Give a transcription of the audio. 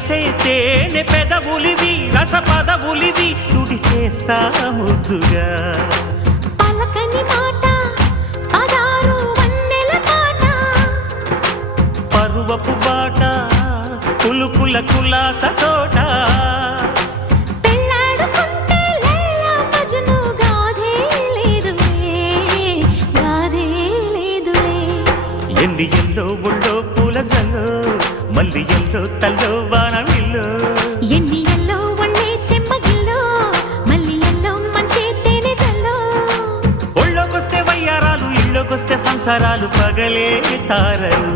చేసే తేనె పెదవులివి రస పదవులివి తుడి చేస్తా ముద్దుగా పలకని మాట పదారు వన్నెల పాట పరువపు బాట కులుకుల కులాస తోట పెళ్ళాడుకుంటే లైలా మజ్ను గాథే లేదులే ఎండి ఎల్లో ఒళ్ళో పూల జల్లో మల్లి ఎల్లో తల్లో వానవిల్లో ఎన్ని ఎల్లో ఒళ్ళే చెమ్మగిల్లో మల్లి ఎల్లో మంచి తేనె జల్లో ఒళ్ళోకొస్తే వయ్యారాలు ఇళ్ళోకొస్తే సంసారాలు పగలే తారలు